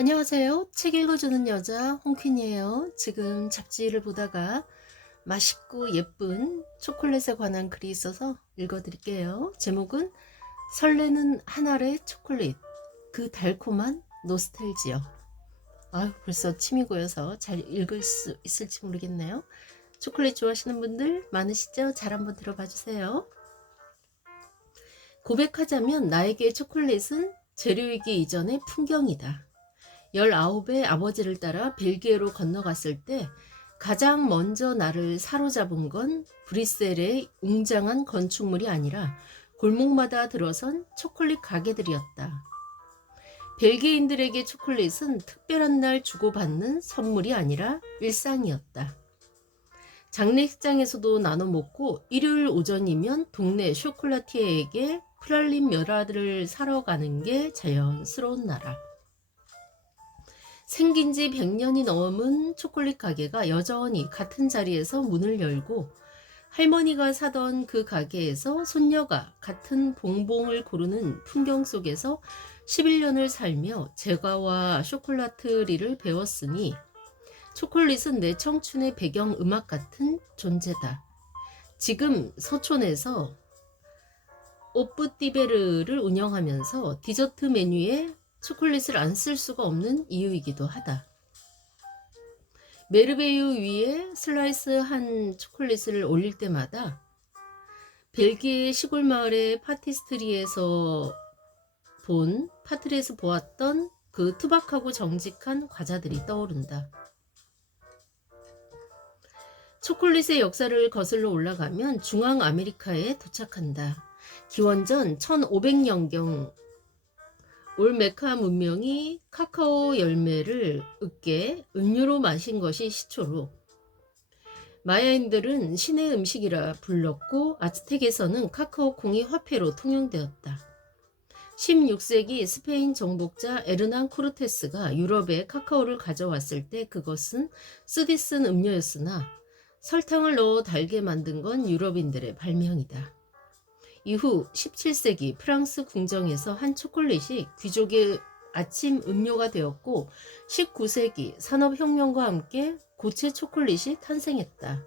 안녕하세요. 책 읽어주는 여자 홍퀸이에요. 지금 잡지를 보다가 맛있고 예쁜 초콜릿에 관한 글이 있어서 읽어드릴게요. 제목은 설레는 한 알의 초콜릿, 그 달콤한 노스텔지어. 벌써 침이 고여서 잘 읽을 수 있을지 모르겠네요. 초콜릿 좋아하시는 분들 많으시죠? 잘 한번 들어봐 주세요. 고백하자면 나에게 초콜릿은 재료이기 이전의 풍경이다. 19의 아버지를 따라 벨기에로 건너갔을 때 가장 먼저 나를 사로잡은 건 브뤼셀의 웅장한 건축물이 아니라 골목마다 들어선 초콜릿 가게들이었다. 벨기에인들에게 초콜릿은 특별한 날 주고받는 선물이 아니라 일상이었다. 장례식장에서도 나눠 먹고 일요일 오전이면 동네 쇼콜라티에에게 프랄린 멸화를 사러 가는 게 자연스러운 나라. 생긴 지 100년이 넘은 초콜릿 가게가 여전히 같은 자리에서 문을 열고 할머니가 사던 그 가게에서 손녀가 같은 봉봉을 고르는 풍경 속에서 11년을 살며 제과와 쇼콜라트리를 배웠으니 초콜릿은 내 청춘의 배경 음악 같은 존재다. 지금 서촌에서 오프띠베르를 운영하면서 디저트 메뉴에 초콜릿을 안 쓸 수가 없는 이유이기도 하다. 메르베유 위에 슬라이스한 초콜릿을 올릴 때마다 벨기에 시골 마을의 파티스트리에서 보았던 그 투박하고 정직한 과자들이 떠오른다. 초콜릿의 역사를 거슬러 올라가면 중앙 아메리카에 도착한다. 기원전 1500년경 올메카 문명이 카카오 열매를 으깨 음료로 마신 것이 시초로 마야인들은 신의 음식이라 불렀고 아즈텍에서는 카카오 콩이 화폐로 통용되었다. 16세기 스페인 정복자 에르난 코르테스가 유럽에 카카오를 가져왔을 때 그것은 쓰디 쓴 음료였으나 설탕을 넣어 달게 만든 건 유럽인들의 발명이다. 이후 17세기 프랑스 궁정에서 한 초콜릿이 귀족의 아침 음료가 되었고 19세기 산업혁명과 함께 고체 초콜릿이 탄생했다.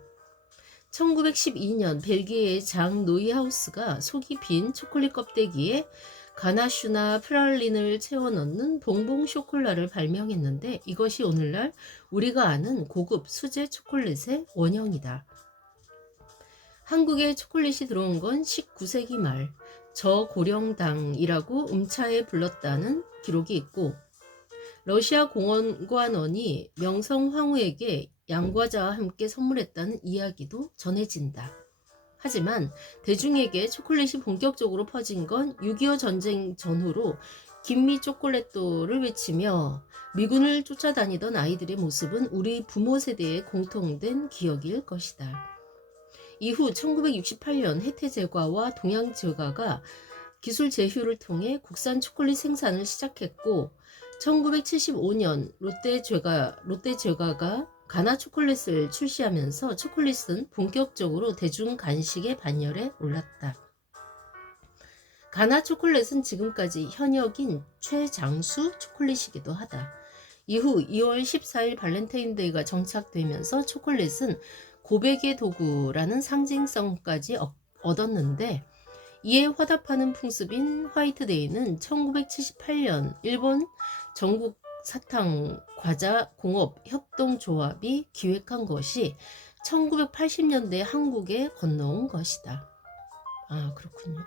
1912년 벨기에의 장 노이하우스가 속이 빈 초콜릿 껍데기에 가나슈나 프랄린을 채워 넣는 봉봉 쇼콜라를 발명했는데 이것이 오늘날 우리가 아는 고급 수제 초콜릿의 원형이다. 한국에 초콜릿이 들어온 건 19세기 말 저고령당이라고 음차에 불렀다는 기록이 있고 러시아 공관원이 명성 황후에게 양과자와 함께 선물했다는 이야기도 전해진다. 하지만 대중에게 초콜릿이 본격적으로 퍼진 건 6.25 전쟁 전후로 김미 초콜릿도를 외치며 미군을 쫓아다니던 아이들의 모습은 우리 부모 세대의 공통된 기억일 것이다. 이후 1968년 혜태제과와 동양제과가 기술 제휴를 통해 국산 초콜릿 생산을 시작했고 1975년 롯데제과가 가나 초콜릿을 출시하면서 초콜릿은 본격적으로 대중 간식의 반열에 올랐다. 가나 초콜릿은 지금까지 현역인 최장수 초콜릿이기도 하다. 이후 2월 14일 발렌타인데이가 정착되면서 초콜릿은 고백의 도구라는 상징성까지 얻었는데 이에 화답하는 풍습인 화이트데이는 1978년 일본 전국 사탕 과자 공업 협동조합이 기획한 것이 1980년대 한국에 건너온 것이다. 그렇군요.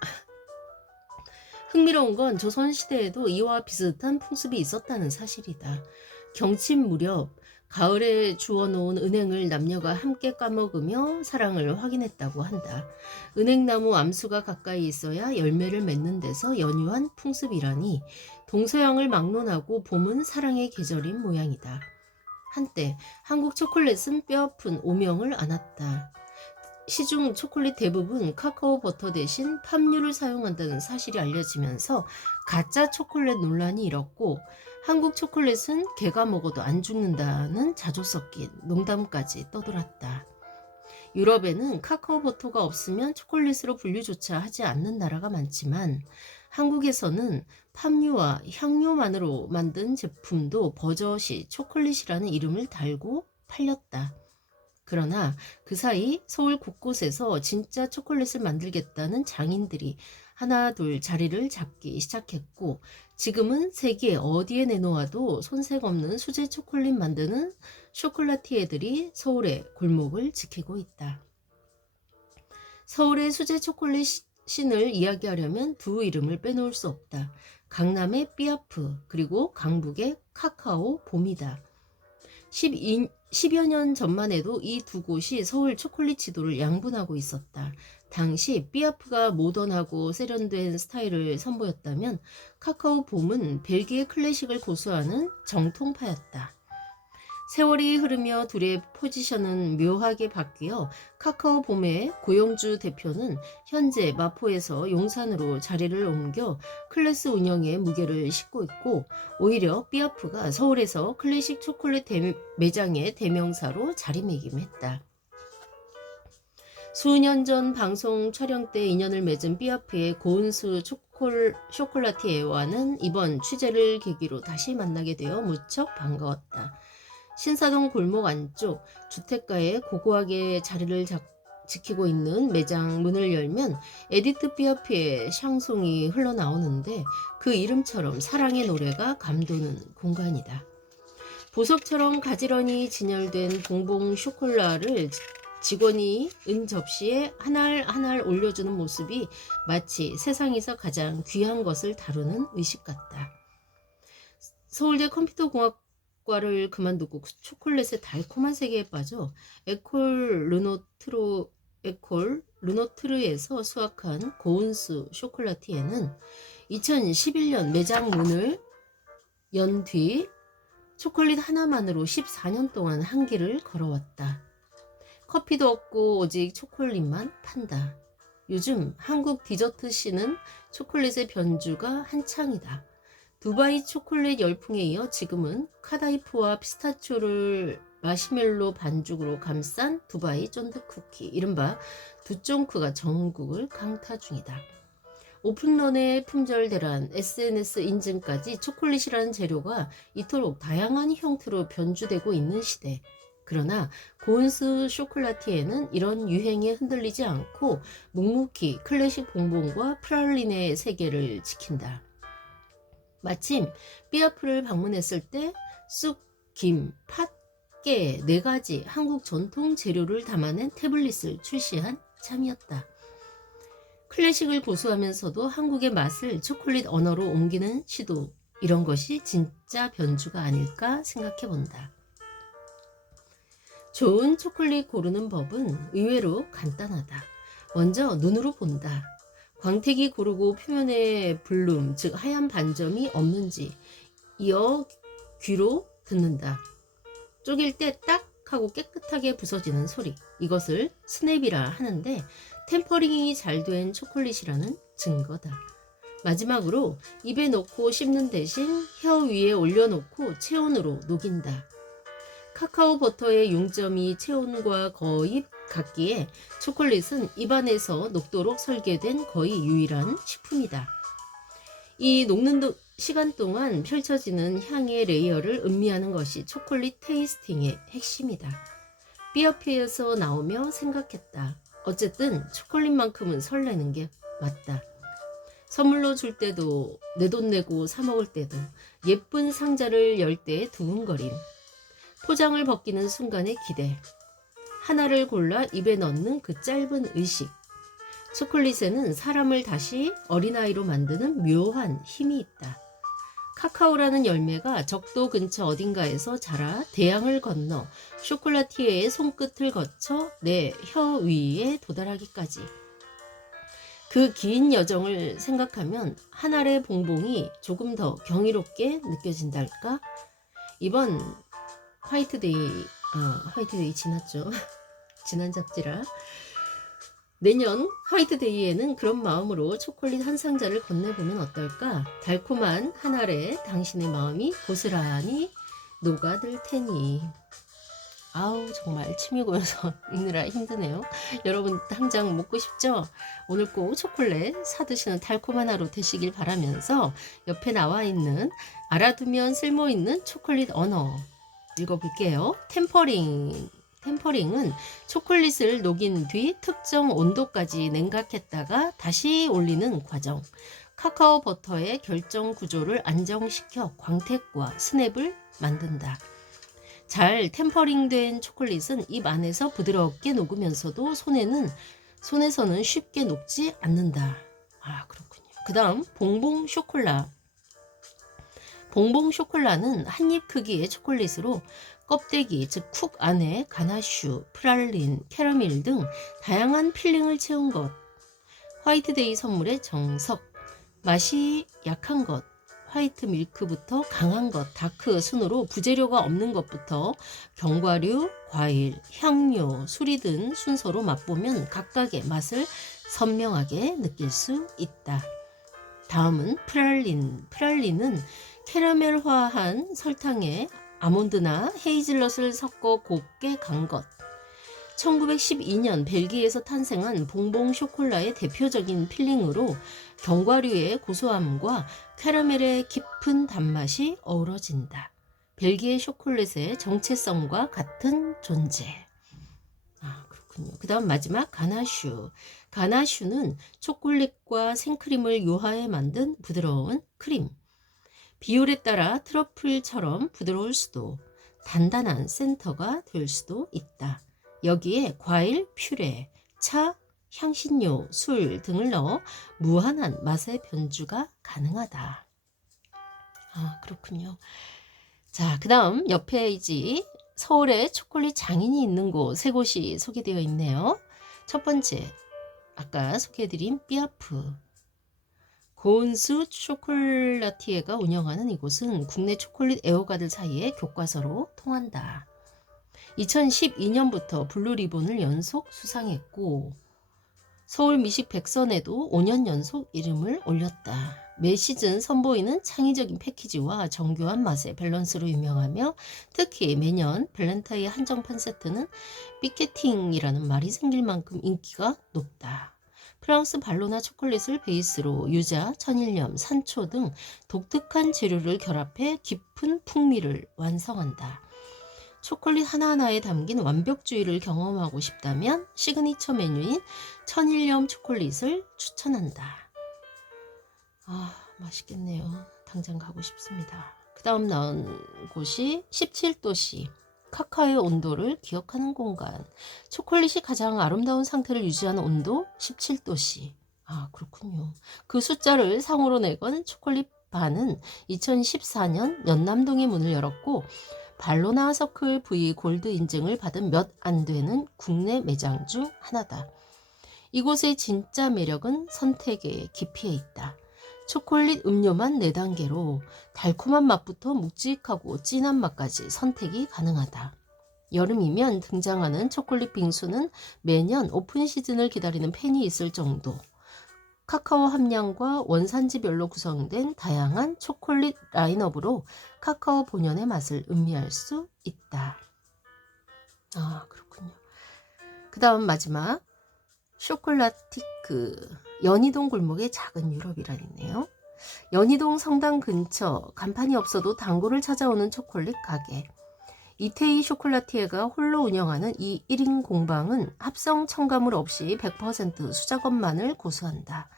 흥미로운 건 조선시대에도 이와 비슷한 풍습이 있었다는 사실이다. 경침 무렵 가을에 주워놓은 은행을 남녀가 함께 까먹으며 사랑을 확인했다고 한다. 은행나무 암수가 가까이 있어야 열매를 맺는 데서 연유한 풍습이라니 동서양을 막론하고 봄은 사랑의 계절인 모양이다. 한때 한국 초콜릿은 뼈아픈 오명을 안았다. 시중 초콜릿 대부분 카카오 버터 대신 팜유를 사용한다는 사실이 알려지면서 가짜 초콜릿 논란이 일었고 한국 초콜릿은 개가 먹어도 안 죽는다는 자조 섞인 농담까지 떠돌았다. 유럽에는 카카오 버터가 없으면 초콜릿으로 분류조차 하지 않는 나라가 많지만 한국에서는 팜유와 향료만으로 만든 제품도 버젓이 초콜릿이라는 이름을 달고 팔렸다. 그러나 그 사이 서울 곳곳에서 진짜 초콜릿을 만들겠다는 장인들이 하나 둘 자리를 잡기 시작했고, 지금은 세계 어디에 내놓아도 손색 없는 수제 초콜릿 만드는 쇼콜라티에들이 서울의 골목을 지키고 있다. 서울의 수제 초콜릿 신을 이야기하려면 두 이름을 빼놓을 수 없다. 강남의 삐아프, 그리고 강북의 카카오 봄이다. 10여 년 전만 해도 이 두 곳이 서울 초콜릿 지도를 양분하고 있었다. 당시 삐아프가 모던하고 세련된 스타일을 선보였다면 카카오 봄은 벨기에 클래식을 고수하는 정통파였다. 세월이 흐르며 둘의 포지션은 묘하게 바뀌어 카카오 봄의 고영주 대표는 현재 마포에서 용산으로 자리를 옮겨 클래스 운영에 무게를 싣고 있고, 오히려 삐아프가 서울에서 클래식 초콜릿 매장의 대명사로 자리매김했다. 수년 전 방송 촬영 때 인연을 맺은 삐아프의 고은수 쇼콜라티에와는 이번 취재를 계기로 다시 만나게 되어 무척 반가웠다. 신사동 골목 안쪽 주택가에 고고하게 자리를 지키고 있는 매장 문을 열면 에디트 피아프의 샹송이 흘러나오는데 그 이름처럼 사랑의 노래가 감도는 공간이다. 보석처럼 가지런히 진열된 봉봉 쇼콜라를 직원이 은 접시에 하나를 올려주는 모습이 마치 세상에서 가장 귀한 것을 다루는 의식 같다. 서울대 컴퓨터공학과를 그만두고 초콜릿의 달콤한 세계에 빠져 에콜 르노트르에서 수학한 고은수 쇼콜라티에는 2011년 매장 문을 연 뒤 초콜릿 하나만으로 14년 동안 한 길을 걸어왔다. 커피도 없고 오직 초콜릿만 판다. 요즘 한국 디저트 씬은 초콜릿의 변주가 한창이다. 두바이 초콜릿 열풍에 이어 지금은 카다이프와 피스타치오를 마시멜로 반죽으로 감싼 두바이 쫀득 쿠키, 이른바 두쫑크가 전국을 강타 중이다. 오픈런의 품절 대란, SNS 인증까지 초콜릿이라는 재료가 이토록 다양한 형태로 변주되고 있는 시대. 그러나 고은수 쇼콜라티에는 이런 유행에 흔들리지 않고 묵묵히 클래식 봉봉과 프랄린의 세계를 지킨다. 마침 삐아프를 방문했을 때 쑥, 김, 팥, 깨 4가지 한국 전통 재료를 담아낸 태블릿을 출시한 참이었다. 클래식을 고수하면서도 한국의 맛을 초콜릿 언어로 옮기는 시도, 이런 것이 진짜 변주가 아닐까 생각해본다. 좋은 초콜릿 고르는 법은 의외로 간단하다. 먼저 눈으로 본다. 광택이 고르고 표면에 블룸, 즉 하얀 반점이 없는지, 이어 귀로 듣는다. 쪼갤 때 딱 하고 깨끗하게 부서지는 소리, 이것을 스냅이라 하는데 템퍼링이 잘 된 초콜릿이라는 증거다. 마지막으로 입에 넣고 씹는 대신 혀 위에 올려놓고 체온으로 녹인다. 카카오 버터의 융점이 체온과 거의 같기에 초콜릿은 입안에서 녹도록 설계된 거의 유일한 식품이다. 이 녹는 시간 동안 펼쳐지는 향의 레이어를 음미하는 것이 초콜릿 테이스팅의 핵심이다. 삐어피에서 나오며 생각했다. 어쨌든 초콜릿만큼은 설레는 게 맞다. 선물로 줄 때도, 내 돈 내고 사 먹을 때도, 예쁜 상자를 열 때의 두근거림, 포장을 벗기는 순간의 기대, 하나를 골라 입에 넣는 그 짧은 의식. 초콜릿에는 사람을 다시 어린아이로 만드는 묘한 힘이 있다. 카카오라는 열매가 적도 근처 어딘가에서 자라 대양을 건너 쇼콜라티에의 손끝을 거쳐 내 혀 위에 도달하기까지. 그 긴 여정을 생각하면 한 알의 봉봉이 조금 더 경이롭게 느껴진달까? 이번 화이트데이 지났죠. 지난 잡지라. 내년 화이트데이에는 그런 마음으로 초콜릿 한 상자를 건네보면 어떨까? 달콤한 한 알에 당신의 마음이 고스란히 녹아들 테니. 아우 정말 침이 고여서 읽느라 힘드네요. 여러분 당장 먹고 싶죠? 오늘 꼭 초콜릿 사드시는 달콤한 하루 되시길 바라면서 옆에 나와 있는 알아두면 쓸모있는 초콜릿 언어 읽어볼게요. 템퍼링. 템퍼링은 초콜릿을 녹인 뒤 특정 온도까지 냉각했다가 다시 올리는 과정. 카카오 버터의 결정 구조를 안정시켜 광택과 스냅을 만든다. 잘 템퍼링된 초콜릿은 입 안에서 부드럽게 녹으면서도 손에서는 쉽게 녹지 않는다. 아, 그렇군요. 그 다음 봉봉 쇼콜라. 봉봉 쇼콜라는 한입 크기의 초콜릿으로 껍데기, 즉 쿡 안에 가나슈, 프랄린, 캐러멜 등 다양한 필링을 채운 것. 화이트데이 선물의 정석. 맛이 약한 것. 화이트 밀크부터 강한 것, 다크 순으로 부재료가 없는 것부터 견과류, 과일, 향료, 술이 든 순서로 맛보면 각각의 맛을 선명하게 느낄 수 있다. 다음은 프랄린. 프랄린은 캐러멜화한 설탕에 아몬드나 헤이즐넛을 섞어 곱게 간 것. 1912년 벨기에에서 탄생한 봉봉 쇼콜라의 대표적인 필링으로 견과류의 고소함과 캐러멜의 깊은 단맛이 어우러진다. 벨기에 초콜릿의 정체성과 같은 존재. 아, 그렇군요. 그 다음 마지막 가나슈. 가나슈는 초콜릿과 생크림을 요하해 만든 부드러운 크림. 비율에 따라 트러플처럼 부드러울 수도, 단단한 센터가 될 수도 있다. 여기에 과일, 퓨레, 차, 향신료, 술 등을 넣어 무한한 맛의 변주가 가능하다. 아, 그렇군요. 자, 그 다음 옆 페이지 서울에 초콜릿 장인이 있는 곳 세 곳이 소개되어 있네요. 첫 번째, 아까 소개해드린 삐아프. 고은수 초콜라티에가 운영하는 이곳은 국내 초콜릿 애호가들 사이에 교과서로 통한다. 2012년부터 블루리본을 연속 수상했고 서울 미식 백선에도 5년 연속 이름을 올렸다. 매 시즌 선보이는 창의적인 패키지와 정교한 맛의 밸런스로 유명하며 특히 매년 발렌타인 한정판 세트는 삐케팅이라는 말이 생길 만큼 인기가 높다. 프랑스 발로나 초콜릿을 베이스로 유자, 천일염, 산초 등 독특한 재료를 결합해 깊은 풍미를 완성한다. 초콜릿 하나하나에 담긴 완벽주의를 경험하고 싶다면 시그니처 메뉴인 천일염 초콜릿을 추천한다. 아, 맛있겠네요. 당장 가고 싶습니다. 그 다음 나온 곳이 17도씨. 카카오의 온도를 기억하는 공간. 초콜릿이 가장 아름다운 상태를 유지하는 온도 17도씨. 아, 그렇군요. 그 숫자를 상으로 내건 초콜릿 바는 2014년 연남동에 문을 열었고 발로나 서클 V 골드 인증을 받은 몇 안 되는 국내 매장 중 하나다. 이곳의 진짜 매력은 선택의 깊이에 있다. 초콜릿 음료만 4단계로 달콤한 맛부터 묵직하고 진한 맛까지 선택이 가능하다. 여름이면 등장하는 초콜릿 빙수는 매년 오픈 시즌을 기다리는 팬이 있을 정도. 카카오 함량과 원산지별로 구성된 다양한 초콜릿 라인업으로 카카오 본연의 맛을 음미할 수 있다. 아, 그렇군요. 그 다음 마지막 쇼콜라티크. 연희동 골목의 작은 유럽이란 있네요. 연희동 성당 근처 간판이 없어도 단골을 찾아오는 초콜릿 가게. 이태희 쇼콜라티에가 홀로 운영하는 이 1인 공방은 합성 첨가물 없이 100% 수작업만을 고수한다.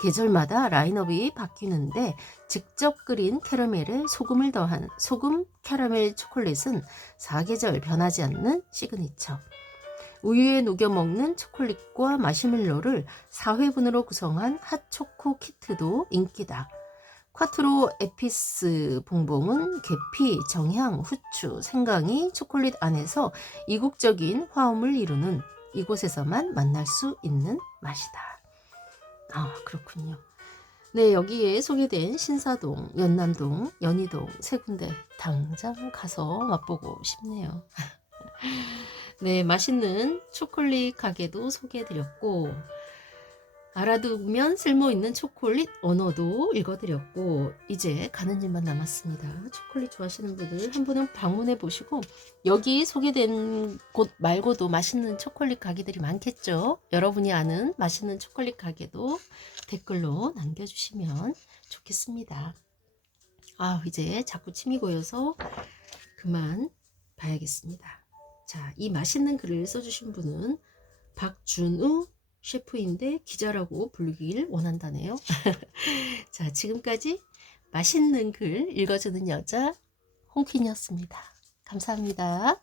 계절마다 라인업이 바뀌는데 직접 끓인 캐러멜에 소금을 더한 소금 캐러멜 초콜릿은 사계절 변하지 않는 시그니처. 우유에 녹여 먹는 초콜릿과 마시멜로를 4회분으로 구성한 핫초코 키트도 인기다. 콰트로 에피스 봉봉은 계피, 정향, 후추, 생강이 초콜릿 안에서 이국적인 화음을 이루는 이곳에서만 만날 수 있는 맛이다. 아, 그렇군요. 네, 여기에 소개된 신사동, 연남동, 연희동 세 군데 당장 가서 맛보고 싶네요. 네, 맛있는 초콜릿 가게도 소개해드렸고 알아두면 쓸모있는 초콜릿 언어도 읽어드렸고 이제 가는 일만 남았습니다. 초콜릿 좋아하시는 분들 한 분은 방문해 보시고 여기 소개된 곳 말고도 맛있는 초콜릿 가게들이 많겠죠. 여러분이 아는 맛있는 초콜릿 가게도 댓글로 남겨주시면 좋겠습니다. 아, 이제 자꾸 침이 고여서 그만 봐야겠습니다. 자, 이 맛있는 글을 써주신 분은 박준우 셰프인데 기자라고 부르길 원한다네요. 자, 지금까지 맛있는 글 읽어주는 여자 홍퀸이었습니다. 감사합니다.